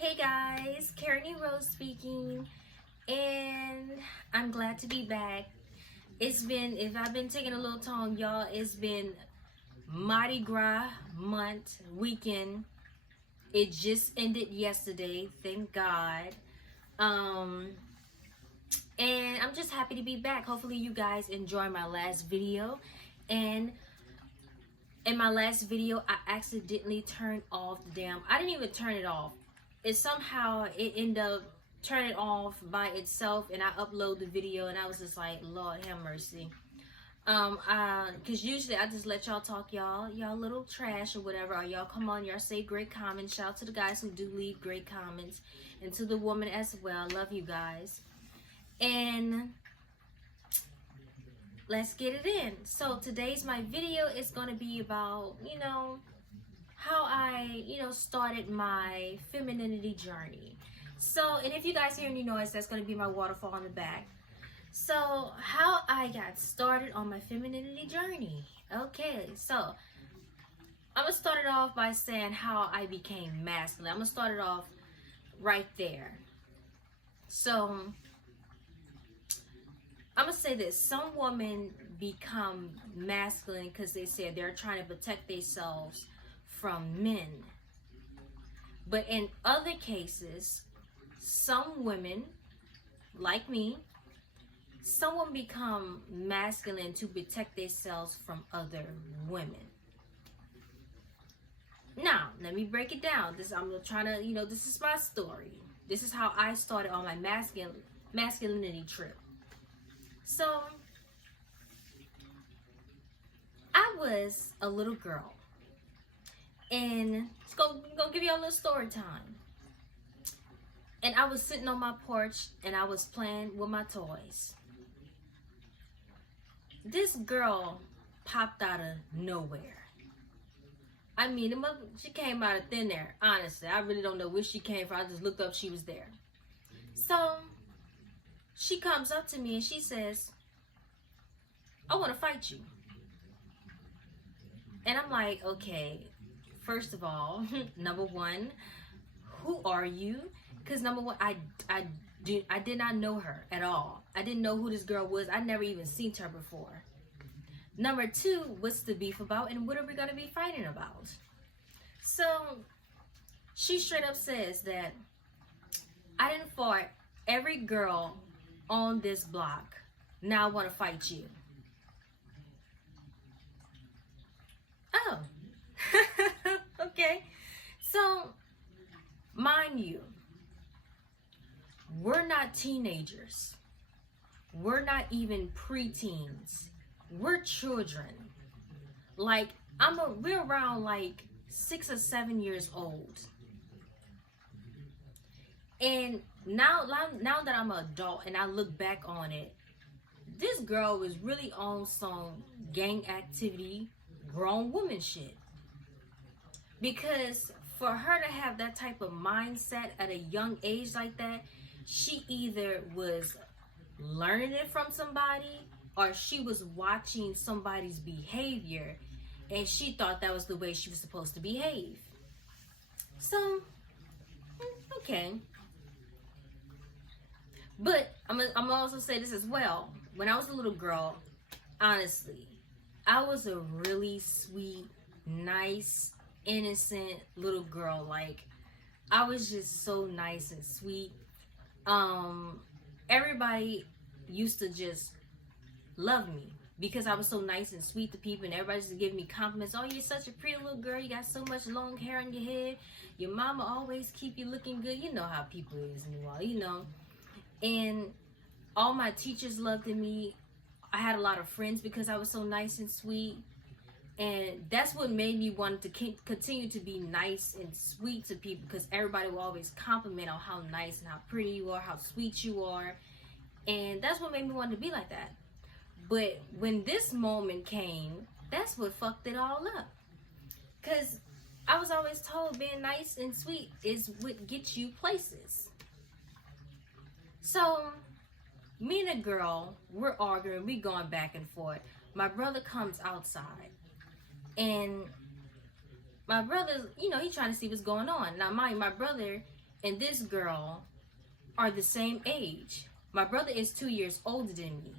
Hey guys, Karen Rose speaking, and I'm glad to be back. If I've been taking a little time, y'all, it's been Mardi Gras month weekend. It just ended yesterday, thank God. Um, and I'm just happy to be back. Hopefully, you guys enjoy my last video. And in my last video, I accidentally turned off the damn. I didn't even turn it off. It ended up turning off by itself, and I upload the video, and I was just like, Lord have mercy. Cause usually I just let y'all talk, y'all little trash or whatever, or y'all come on, y'all say great comments. Shout out to the guys who do leave great comments, and to the woman as well. Love you guys. And let's get it in. So today's my video is gonna be about, how I, started my femininity journey. So, and if you guys hear any noise, that's going to be my waterfall in the back. So, how I got started on my femininity journey. Okay, so I'm going to start it off by saying how I became masculine. I'm going to start it off right there. So, I'm going to say this. Some women become masculine because they say they're trying to protect themselves from men. But in other cases, some women, like me, someone become masculine to protect themselves from other women. Now, let me break it down. I'm trying to, this is my story. This is how I started on my masculinity trip. So, I was a little girl. And let's go give y'all a little story time. And I was sitting on my porch and I was playing with my toys. This girl popped out of nowhere. I mean, she came out of thin air. Honestly, I really don't know where she came from. I just looked up, she was there. So she comes up to me and she says, I want to fight you. And I'm like, okay. First of all, number one, who are you? Because number one, I did not know her at all. I didn't know who this girl was. I never even seen her before. Number two, what's the beef about, and what are we going to be fighting about? So she straight up says that I didn't fight every girl on this block. Now I want to fight you. Oh. Okay, so mind you, we're not teenagers. We're not even preteens. We're children. Like we're around like 6 or 7 years old. And now that I'm an adult and I look back on it, this girl was really on some gang activity, grown woman shit. Because for her to have that type of mindset at a young age like that, she either was learning it from somebody or she was watching somebody's behavior and she thought that was the way she was supposed to behave. So, okay. But I'm gonna also say this as well. When I was a little girl, honestly, I was a really sweet, nice, innocent little girl. Like, I was just so nice and sweet. Everybody used to just love me because I was so nice and sweet to people, and everybody used to give me compliments. Oh, you're such a pretty little girl, you got so much long hair on your head, your mama always keep you looking good. You know how people is anymore, and all my teachers loved me. I had a lot of friends because I was so nice and sweet. And that's what made me want to continue to be nice and sweet to people, because everybody will always compliment on how nice and how pretty you are, how sweet you are. And that's what made me want to be like that. But when this moment came, that's what fucked it all up. Because I was always told being nice and sweet is what gets you places. So me and the girl, we're arguing, we going back and forth. My brother comes outside. And my brother, he trying to see what's going on. Now, my brother, and this girl are the same age. My brother is 2 years older than me.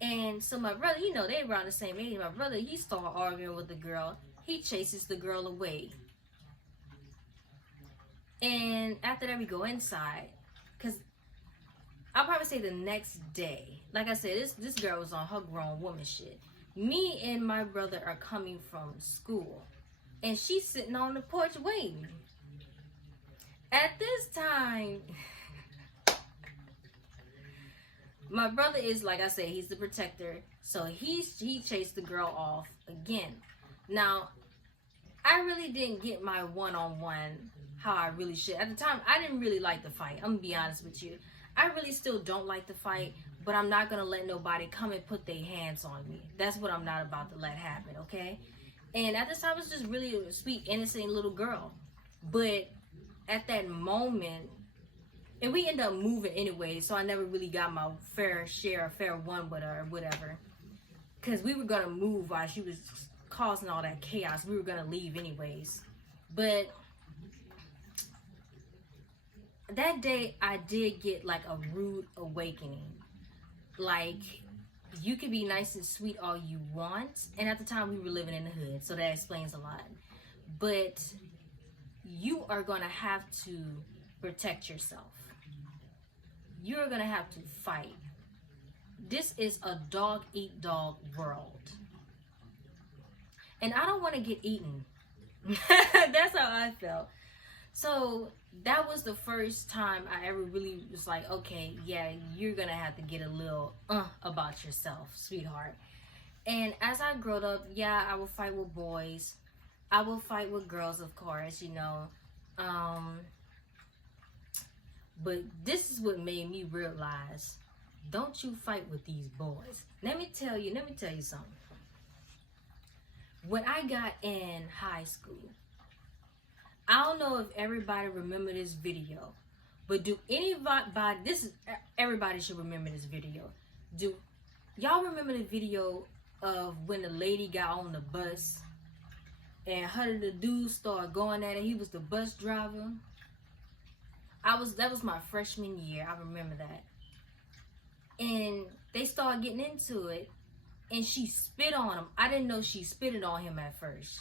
And so my brother, you know, they around the same age. My brother, he started arguing with the girl. He chases the girl away. And after that, we go inside. Because I'll probably say the next day. Like I said, this girl was on her grown woman shit. Me and my brother are coming from school. And she's sitting on the porch waiting. At this time, my brother is, like I said, he's the protector. So he chased the girl off again. Now, I really didn't get my one-on-one how I really should. At the time, I didn't really like the fight. I'm going to be honest with you. I really still don't like the fight, but I'm not going to let nobody come and put their hands on me. That's what I'm not about to let happen, okay? And at this time, I was just really a sweet, innocent little girl. But at that moment, and we ended up moving anyway, so I never really got my fair share, fair one with her or whatever. Because we were going to move while she was causing all that chaos. We were going to leave anyways. But that day, I did get like a rude awakening. Like, you can be nice and sweet all you want. And at the time, we were living in the hood, so that explains a lot. But you are going to have to protect yourself. You're going to have to fight. This is a dog-eat-dog world. And I don't want to get eaten. That's how I felt. So that was the first time I ever really was like, okay, yeah, you're going to have to get a little about yourself, sweetheart. And as I grew up, yeah, I would fight with boys. I will fight with girls, of course, you know. But this is what made me realize, don't you fight with these boys. Let me tell you something. When I got in high school, I don't know if everybody remember this video, but do anybody, everybody should remember this video. Do y'all remember the video of when the lady got on the bus and her and the dude started going at it? He was the bus driver. That was my freshman year. I remember that. And they started getting into it, and she spit on him. I didn't know she spitted on him at first.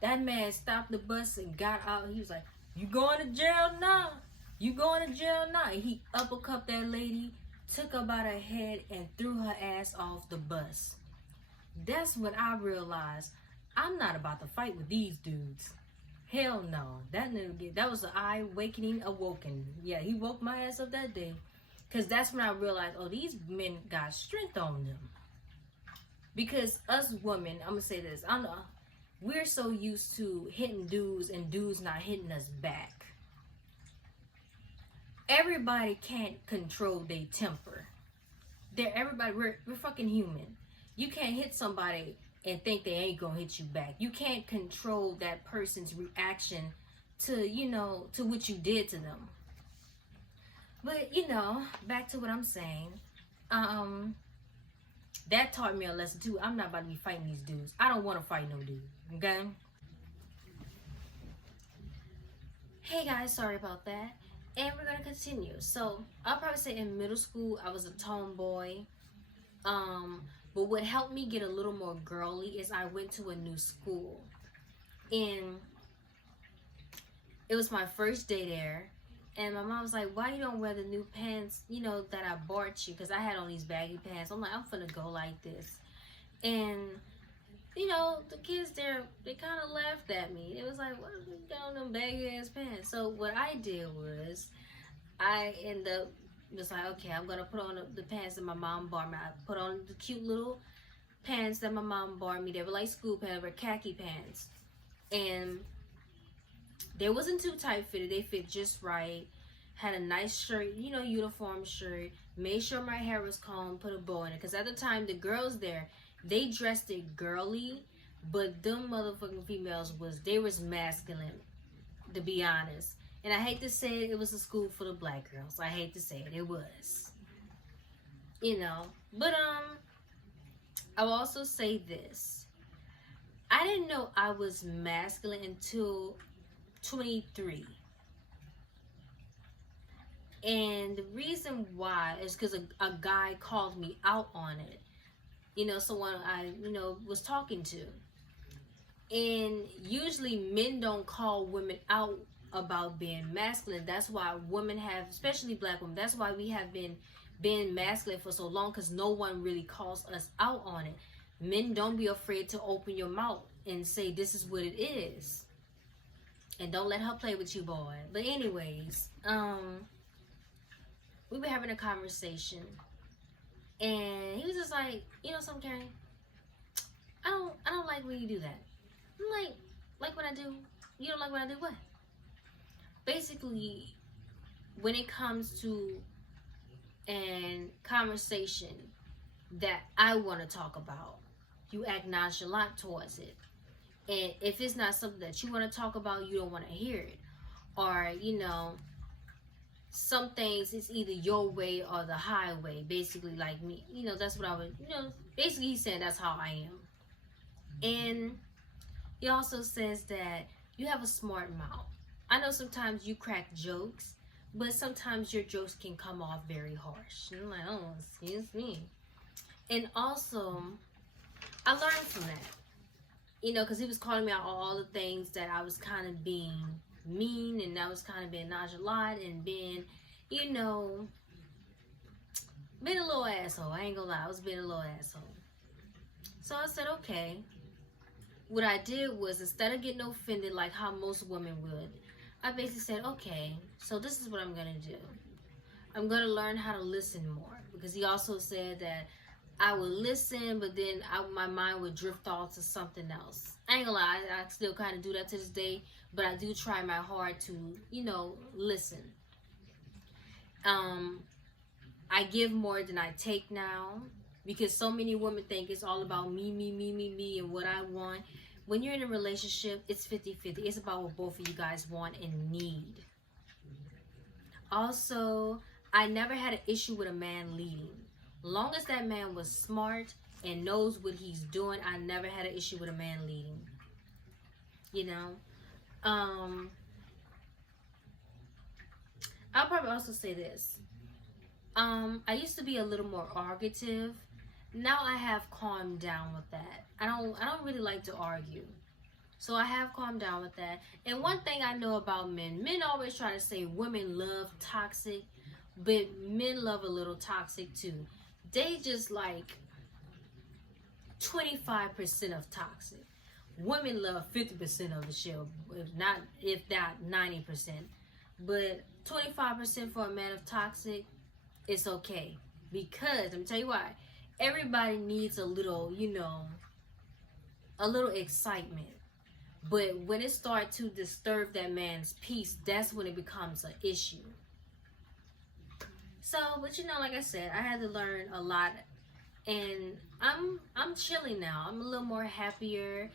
That man stopped the bus and got out. He was like, "You going to jail now? You going to jail now?" And he uppercut that lady, took her by the head, and threw her ass off the bus. That's when I realized I'm not about to fight with these dudes. Hell no. That was an eye awoken. Yeah, he woke my ass up that day. Because that's when I realized, oh, these men got strength on them. Because us women, I'm going to say this, we're so used to hitting dudes and dudes not hitting us back. Everybody can't control their temper. We're fucking human. You can't hit somebody and think they ain't gonna hit you back. You can't control that person's reaction to, to what you did to them. But, back to what I'm saying. That taught me a lesson too. I'm not about to be fighting these dudes. I don't want to fight no dude. Okay? Hey guys, sorry about that. And we're gonna continue. So I'll probably say in middle school I was a tomboy. But what helped me get a little more girly is I went to a new school. And it was my first day there. And my mom was like, "Why you don't wear the new pants, that I bought you?" Because I had on these baggy pants. I'm like, I'm finna go like this. And, the kids there, they kind of laughed at me. It was like, "What you got on them baggy ass pants?" So what I did was, I ended up just like, okay, I'm going to put on the pants that my mom bought me. I put on the cute little pants that my mom bought me. They were like school pants, they were khaki pants. And they wasn't too tight fitted. They fit just right. Had a nice shirt, uniform shirt. Made sure my hair was combed, put a bow in it. Because at the time, the girls there, they dressed it girly. But them motherfucking females they was masculine, to be honest. And I hate to say it was a school full of black girls. I hate to say it. It was. But, I will also say this. I didn't know I was masculine until 23. And the reason why is because a guy called me out on it. You know, someone I, was talking to. And usually men don't call women out about being masculine. That's why women have, especially black women, that's why we have been masculine for so long, because no one really calls us out on it. Men, don't be afraid to open your mouth and say this is what it is. And don't let her play with you, boy. But anyways, we were having a conversation, and he was just like, you know something, Karen? I don't like when you do that. I'm like when I do? You don't like when I do what? Basically, when it comes to an conversation that I want to talk about, you act nonchalant towards it. And if it's not something that you want to talk about, you don't want to hear it. Or, some things, it's either your way or the highway. Basically, like me. That's what I would, basically he said that's how I am. And he also says that you have a smart mouth. I know sometimes you crack jokes, but sometimes your jokes can come off very harsh. And I'm like, oh, excuse me. And also, I learned from that. Because he was calling me out on all the things that I was kind of being mean, and I was kind of being nonchalant and being, being a little asshole. I ain't gonna lie, I was being a little asshole. So I said, okay. What I did was, instead of getting offended like how most women would, I basically said, okay, so this is what I'm gonna do. I'm gonna learn how to listen more, because he also said that I would listen, but then my mind would drift off to something else. I ain't gonna lie, I still kind of do that to this day, but I do try my hard to, listen. I give more than I take now, because so many women think it's all about me, and what I want. When you're in a relationship, it's 50-50. It's about what both of you guys want and need. Also, I never had an issue with a man leading. Long as that man was smart and knows what he's doing, I never had an issue with a man leading. I'll probably also say this. I used to be a little more argumentative. Now I have calmed down with that. I don't really like to argue. So I have calmed down with that. And one thing I know about men always try to say women love toxic, but men love a little toxic too. They just like 25% of toxic. Women love 50% of the show, if not 90%. But 25% for a man of toxic, it's okay. Because, let me tell you why. Everybody needs a little, a little excitement. But when it starts to disturb that man's peace, that's when it becomes an issue. So, but like I said, I had to learn a lot, and I'm chilling now. I'm a little more happier.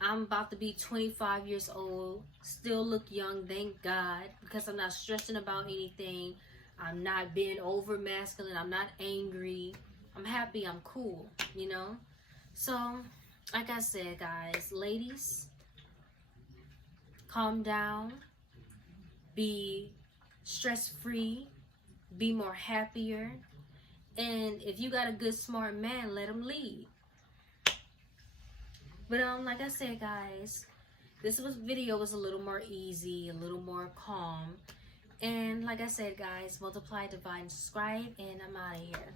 I'm about to be 25 years old. Still look young, thank God, because I'm not stressing about anything. I'm not being over masculine. I'm not angry. I'm happy. I'm cool. So, like I said, guys, ladies, calm down. Be stress-free, be more happier, and if you got a good smart man, let him lead. But like I said, guys, this video was a little more easy, a little more calm, and like I said, guys, multiply, divide, and subscribe, and I'm out of here.